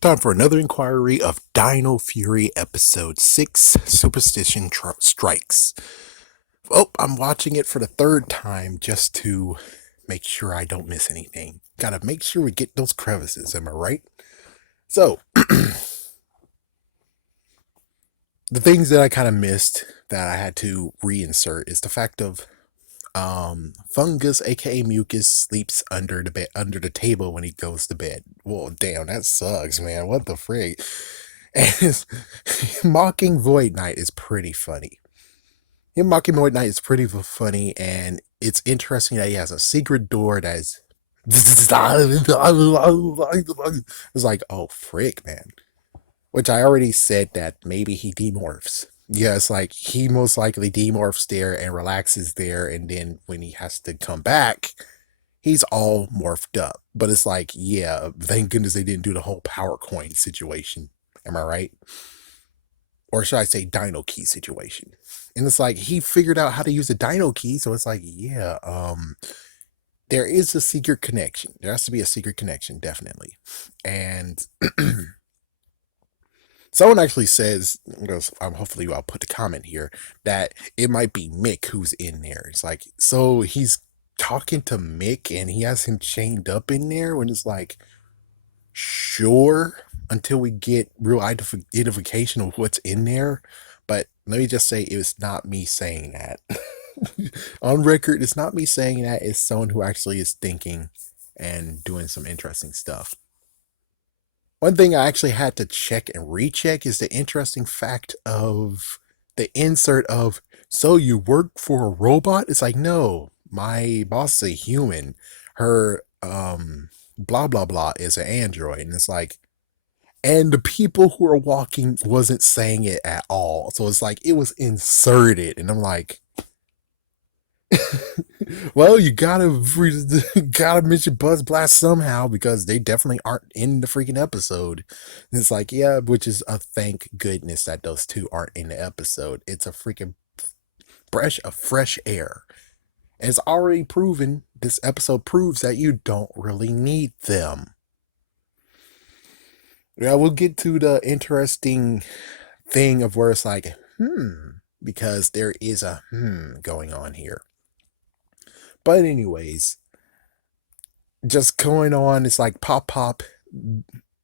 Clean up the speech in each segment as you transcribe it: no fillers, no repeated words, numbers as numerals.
Time for another inquiry of Dino Fury Episode 6 Superstition Strikes. Oh, I'm watching it for the third time just to make sure I don't miss anything. Gotta make sure we get those crevices, am I right? So, the things that I kind of missed that I had to reinsert is the fact of Fungus, aka Mucus, sleeps under the bed, under the table when he goes to bed. Well, damn, that sucks, man. What the frig? And mocking Void Knight is pretty funny. Him mocking Void Knight is pretty funny, and it's interesting that he has a secret door that is. It's like, oh, frick, man. Which I already said that maybe he demorphs. Yeah, it's like he most likely demorphs there and relaxes there, and then when he has to come back, he's all morphed up. But it's like, yeah, thank goodness they didn't do the whole power coin situation. Am I right? Or should I say Dino key situation? And it's like he figured out how to use a Dino key, so it's like, yeah, there is a secret connection. There has to be a secret connection, definitely. And someone actually says, because hopefully I'll put the comment here, that it might be Mick who's in there. It's like, so he's talking to Mick and he has him chained up in there when it's like, sure, until we get real identification of what's in there. But let me just say, it's not me saying that. On record, it's not me saying that. It's someone who actually is thinking and doing some interesting stuff. One thing I actually had to check and recheck is the interesting fact of the insert of, so you work for a robot? It's like, no, my boss is a human. Her, blah, blah, blah is an android. And it's like, and the people who are walking wasn't saying it at all. So it's like, it was inserted. And I'm like, well, you gotta mention Buzz Blast somehow because they definitely aren't in the freaking episode. And it's like, yeah, which is a thank goodness that those two aren't in the episode. It's a freaking breath of fresh air. And it's already proven, this episode proves that you don't really need them. Yeah, we'll get to the interesting thing of where it's like, because there is a going on here. But anyways, just going on, it's like Pop Pop,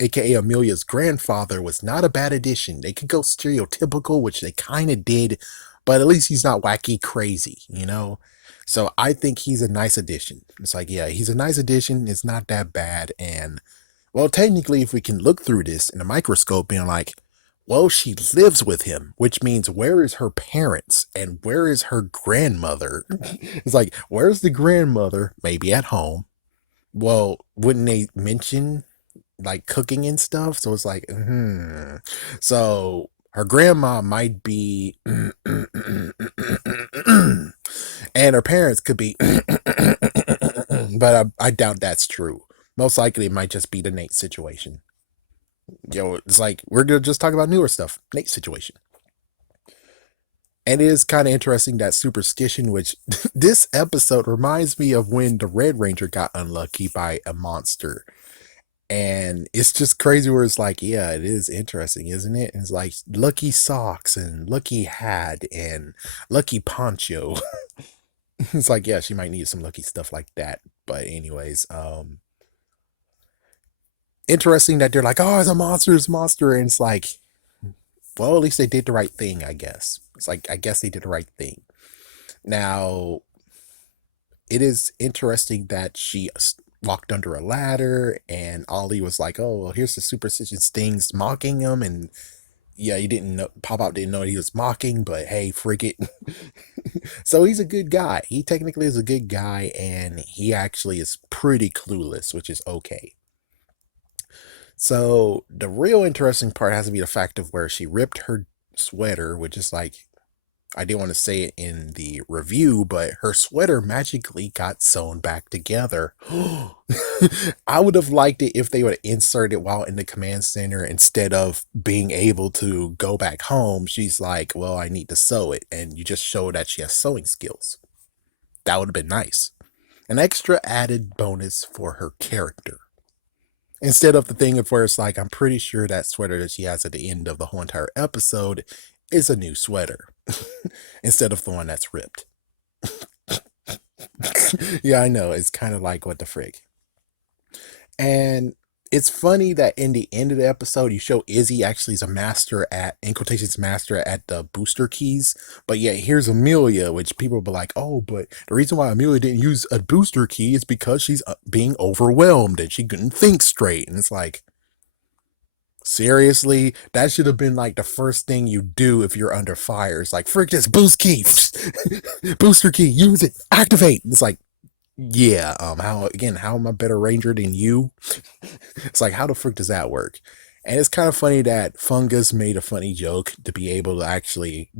aka Amelia's grandfather, was not a bad addition. They could go stereotypical, which they kind of did, but at least he's not wacky crazy, you know? So I think he's a nice addition. It's like, yeah, he's a nice addition. It's not that bad. And well, technically, if we can look through this in a microscope, being like, well, she lives with him, which means where is her parents and where is her grandmother? It's like, where's the grandmother? Maybe at home. Well, wouldn't they mention like cooking and stuff? So it's like, So her grandma might be, and her parents could be, but I doubt that's true. Most likely, it might just be the Nate situation. It's like we're gonna just talk about newer stuff. Nate situation. And it is kind of interesting that superstition, which this episode reminds me of when the Red Ranger got unlucky by a monster. And it's just crazy where it's like, yeah, it is interesting, isn't it? And it's like lucky socks and lucky hat and lucky poncho. It's like, yeah, she might need some lucky stuff like that. But anyways, interesting that they're like, oh, it's a monster. And it's like, well, at least they did the right thing, I guess. It's like, I guess they did the right thing. Now, it is interesting that she walked under a ladder and Ollie was like, oh, well, here's the superstition things mocking him. And yeah, he didn't know, Pop Out didn't know he was mocking, but hey, frig it. So he's a good guy. He technically is a good guy, and he actually is pretty clueless, which is okay. So the real interesting part has to be the fact of where she ripped her sweater, which is like, I didn't want to say it in the review, but her sweater magically got sewn back together. I would have liked it if they would insert it while in the command center instead of being able to go back home. She's like, well, I need to sew it. And you just show that she has sewing skills. That would have been nice. An extra added bonus for her character. Instead of the thing of where it's like, I'm pretty sure that sweater that she has at the end of the whole entire episode is a new sweater instead of the one that's ripped. Yeah, I know. It's kind of like, what the frick. And it's funny that in the end of the episode, you show Izzy actually is a master at, in quotations, master at the booster keys. But yet here's Amelia, which people will be like, oh, but the reason why Amelia didn't use a booster key is because she's being overwhelmed and she couldn't think straight. And it's like, seriously, that should have been like the first thing you do if you're under fire. It's like, frick this boost key, booster key, use it, activate. It's like, yeah, how am I better ranger than you? It's like, how the frick does that work? And it's kind of funny that Fungus made a funny joke to be able to actually,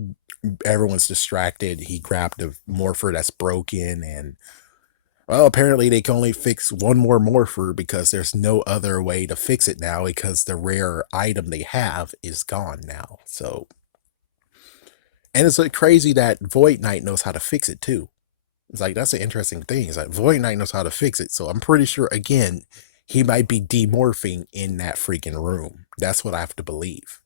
everyone's distracted. He grabbed a morpher that's broken, and well, apparently they can only fix one more morpher because there's no other way to fix it now because the rare item they have is gone now. So, and it's like crazy that Void Knight knows how to fix it too. It's like, that's an interesting thing. It's like Void Knight knows how to fix it. So I'm pretty sure, again, he might be demorphing in that freaking room. That's what I have to believe.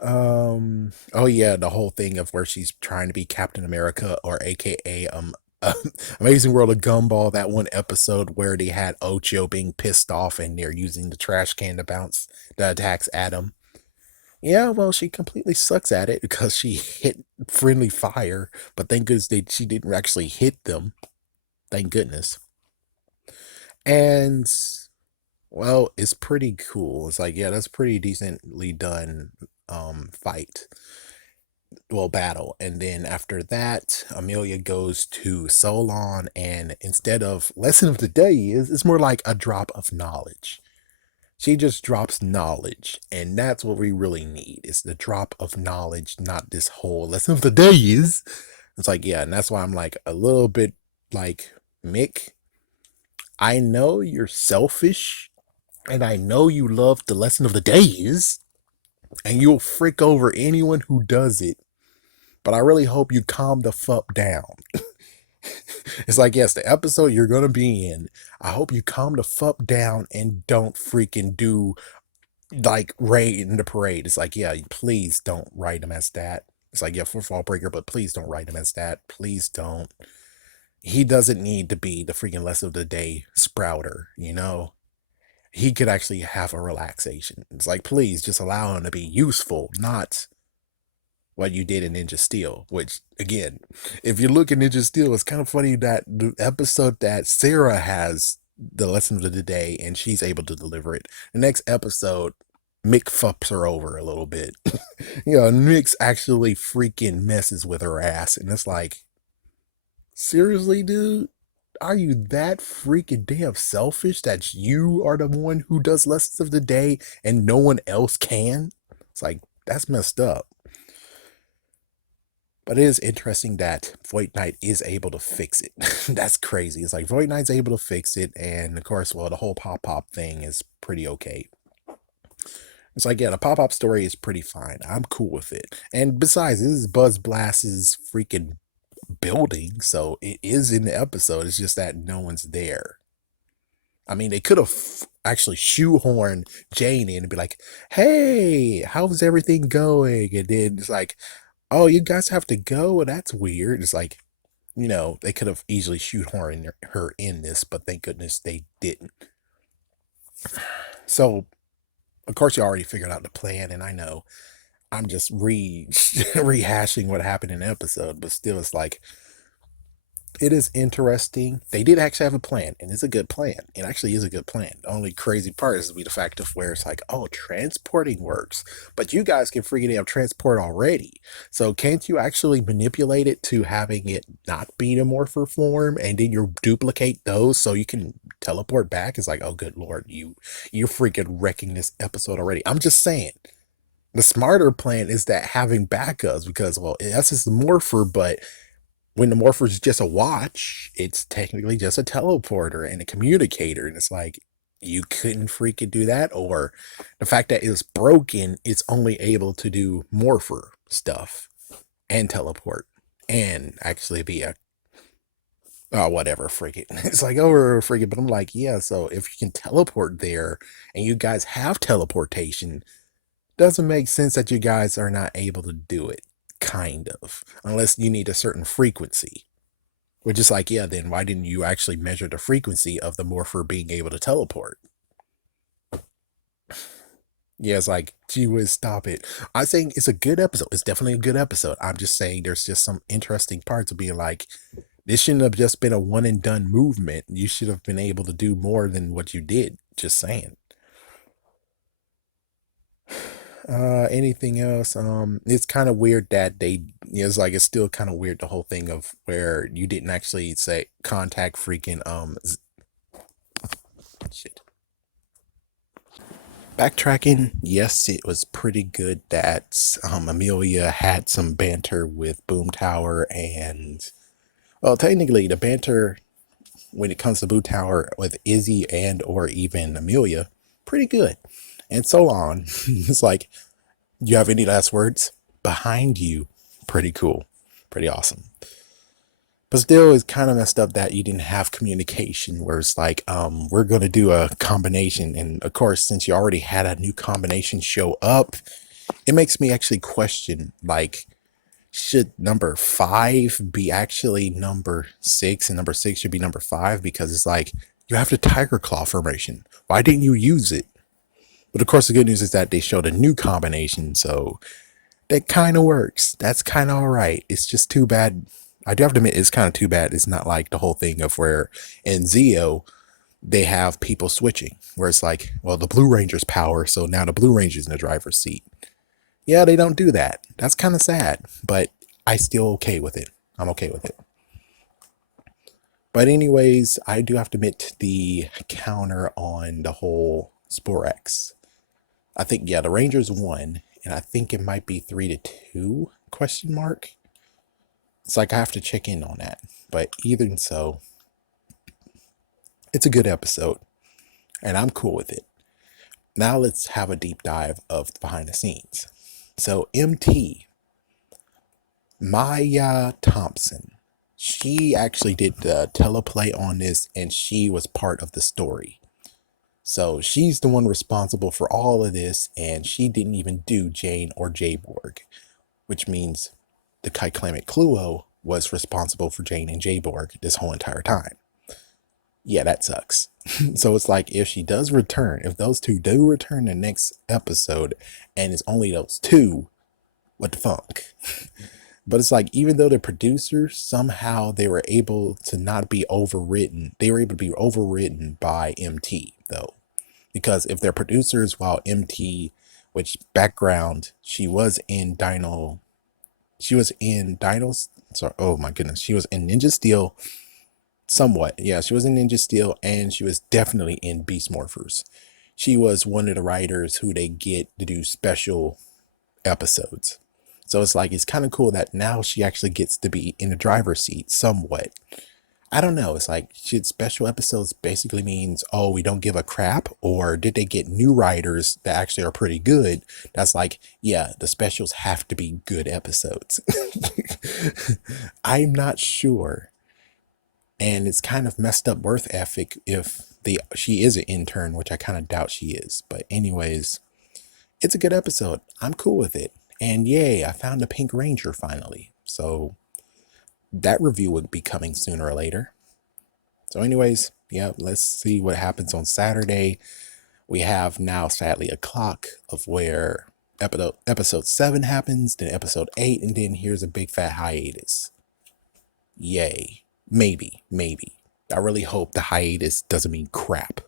Oh yeah, the whole thing of where she's trying to be Captain America, or AKA Amazing World of Gumball, that one episode where they had Ocho being pissed off and they're using the trash can to bounce the attacks at him. Yeah, well, she completely sucks at it because she hit friendly fire, but thank goodness she didn't actually hit them. Thank goodness. And well, it's pretty cool. It's like, yeah, that's pretty decently done fight. Well, battle. And then after that, Amelia goes to Solon, and instead of lesson of the day is, it's more like a drop of knowledge. She just drops knowledge, and that's what we really need. It's the drop of knowledge, not this whole lesson of the day is. It's like, yeah, and that's why I'm like a little bit like, Mick, I know you're selfish, and I know you love the lesson of the day is, and you'll frick over anyone who does it, but I really hope you calm the fuck down. It's like, yes, the episode you're gonna be in, I hope you calm the fuck down and don't freaking do like Ray in the parade. It's like, yeah, please don't write him as that. It's like, yeah, for Fall Breaker, but please don't write him as that. Please don't. He doesn't need to be the freaking lesson of the day sprouter, you know? He could actually have a relaxation. It's like, please just allow him to be useful, not what you did in Ninja Steel. Which, again, if you look at Ninja Steel, it's kind of funny that the episode that Sarah has the lesson of the day and she's able to deliver it. The next episode, Mick fucks her over a little bit. You know, Mick's actually freaking messes with her ass. And it's like, seriously, dude? Are you that freaking damn selfish that you are the one who does lessons of the day and no one else can? It's like, that's messed up. But it is interesting that Void Knight is able to fix it. That's crazy. It's like Void Knight's able to fix it, and of course, well, the whole pop thing is pretty okay. It's like, yeah, the pop story is pretty fine. I'm cool with it. And besides, this is Buzz Blast's freaking building, so it is in the episode. It's just that no one's there. I mean, they could have actually shoehorned Jane in and be like, hey, how's everything going? And then it's like, oh, you guys have to go? Well, that's weird. It's like, you know, they could have easily shoehorned her in this, but thank goodness they didn't. So, of course, you already figured out the plan, and I know I'm just rehashing what happened in the episode, but still, it's like, it is interesting. They did actually have a plan, and it's a good plan. It actually is a good plan. The only crazy part is be the fact of where it's like, oh, transporting works, but you guys can freaking have transport already. So can't you actually manipulate it to having it not be the morpher form, and then you duplicate those so you can teleport back? It's like, oh, good lord, you're freaking wrecking this episode already. I'm just saying. The smarter plan is that having backups, because, well, that's just the morpher, but when the morpher is just a watch, it's technically just a teleporter and a communicator. And it's like, you couldn't freaking do that. Or the fact that it's broken, it's only able to do morpher stuff and teleport and actually be a Oh, whatever, freak it. It's like, oh, freak it. But I'm like, yeah, so if you can teleport there and you guys have teleportation, doesn't make sense that you guys are not able to do it. Kind of. Unless you need a certain frequency. Which is like, yeah, then why didn't you actually measure the frequency of the morpher being able to teleport? Yeah, it's like, gee whiz, stop it. I'm saying it's a good episode. It's definitely a good episode. I'm just saying there's just some interesting parts of being like, this shouldn't have just been a one and done movement. You should have been able to do more than what you did. Just saying. Anything else? It's kind of weird that it's like, it's still kind of weird the whole thing of where you didn't actually say contact freaking, shit. Backtracking, yes, it was pretty good that Amelia had some banter with Boom Tower and, well, technically the banter when it comes to Boom Tower with Izzy and or even Amelia, pretty good. And so on. It's like, you have any last words? Behind you, pretty cool, pretty awesome. But still, it's kind of messed up that you didn't have communication where it's like, we're going to do a combination. And of course, since you already had a new combination show up, it makes me actually question, like, should number 5 be actually number 6 and number 6 should be number 5? Because it's like, you have the Tiger Claw formation. Why didn't you use it? But of course, the good news is that they showed a new combination. So that kind of works. That's kind of all right. It's just too bad. I do have to admit, it's kind of too bad. It's not like the whole thing of where in Zeo, they have people switching, where it's like, well, the Blue Ranger's power, so now the Blue Ranger's in the driver's seat. Yeah, they don't do that. That's kind of sad, but I still okay with it. I'm okay with it. But anyways, I do have to admit the counter on the whole Sporex. I think, yeah, the Rangers won, and I think it might be 3-2 question mark. It's like I have to check in on that. But even so, it's a good episode, and I'm cool with it. Now let's have a deep dive of the behind the scenes. So MT, Maya Thompson, she actually did the teleplay on this, and she was part of the story. So she's the one responsible for all of this, and she didn't even do Jane or Jayborg, which means the Cycamic Cuo was responsible for Jane and Jayborg this whole entire time. Yeah, that sucks. So it's like, if she does return, if those two do return the next episode, and it's only those two, what the fuck? But it's like, even though the producers, somehow they were able to not be overwritten, they were able to be overwritten by MT, though. Because if they're producers, while MT, which background, she was in Dino, she was in Dinos, sorry, oh my goodness, she was in Ninja Steel, somewhat, yeah, she was in Ninja Steel, and she was definitely in Beast Morphers. She was one of the writers who they get to do special episodes. So it's like, it's kind of cool that now she actually gets to be in the driver's seat somewhat. I don't know. It's like, should special episodes basically means, oh, we don't give a crap? Or did they get new writers that actually are pretty good? That's like, yeah, the specials have to be good episodes. I'm not sure. And it's kind of messed up worth ethic if she is an intern, which I kind of doubt she is. But anyways, it's a good episode. I'm cool with it. And yay, I found a Pink Ranger finally. So that review would be coming sooner or later. So anyways, yeah, let's see what happens on Saturday. We have now, sadly, a clock of where episode 7 happens, then episode 8, and then here's a big fat hiatus. Yay. Maybe. I really hope the hiatus doesn't mean crap.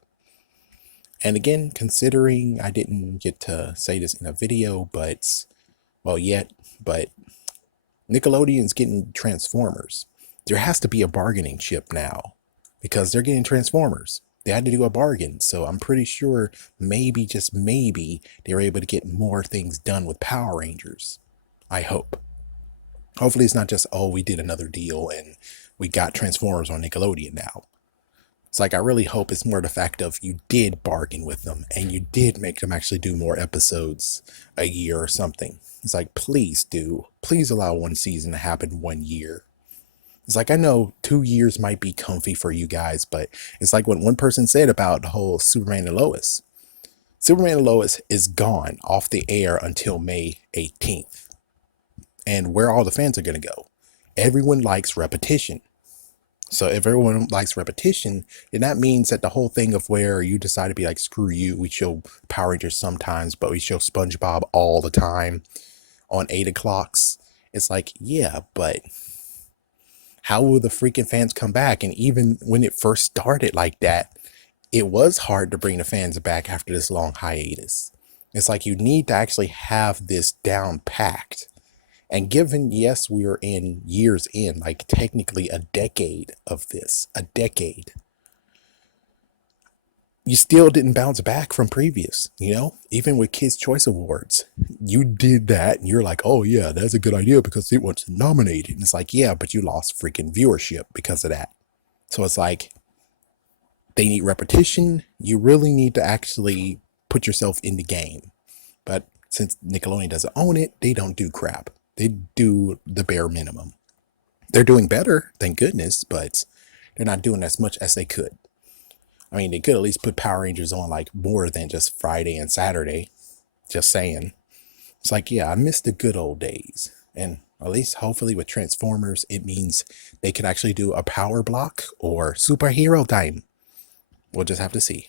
And again, considering I didn't get to say this in a video, but Nickelodeon's getting Transformers. There has to be a bargaining chip now because they're getting Transformers. They had to do a bargain. So I'm pretty sure maybe, just maybe, they're able to get more things done with Power Rangers. I hope. Hopefully it's not just, oh, we did another deal and we got Transformers on Nickelodeon now. It's like, I really hope it's more the fact of you did bargain with them and you did make them actually do more episodes a year or something. It's like, please allow one season to happen 1 year. It's like, I know 2 years might be comfy for you guys, but it's like what one person said about the whole Superman and Lois. Superman and Lois is gone off the air until May 18th. And where all the fans are going to go? Everyone likes repetition. So if everyone likes repetition, then that means that the whole thing of where you decide to be like, screw you, we show Power Rangers sometimes, but we show SpongeBob all the time on 8 o'clocks. It's like, yeah, but how will the freaking fans come back? And even when it first started like that, it was hard to bring the fans back after this long hiatus. It's like you need to actually have this down packed. And given, yes, we are in years in, like technically a decade of this, a decade, you still didn't bounce back from previous, even with Kids' Choice Awards. You did that and you're like, oh yeah, that's a good idea because it was nominated. And it's like, yeah, but you lost freaking viewership because of that. So it's like, they need repetition. You really need to actually put yourself in the game. But since Nickelodeon doesn't own it, they don't do crap. They do the bare minimum. They're doing better, thank goodness, but they're not doing as much as they could. I mean, they could at least put Power Rangers on like more than just Friday and Saturday. Just saying. It's like, yeah, I miss the good old days. And at least hopefully with Transformers, it means they can actually do a power block or superhero time. We'll just have to see.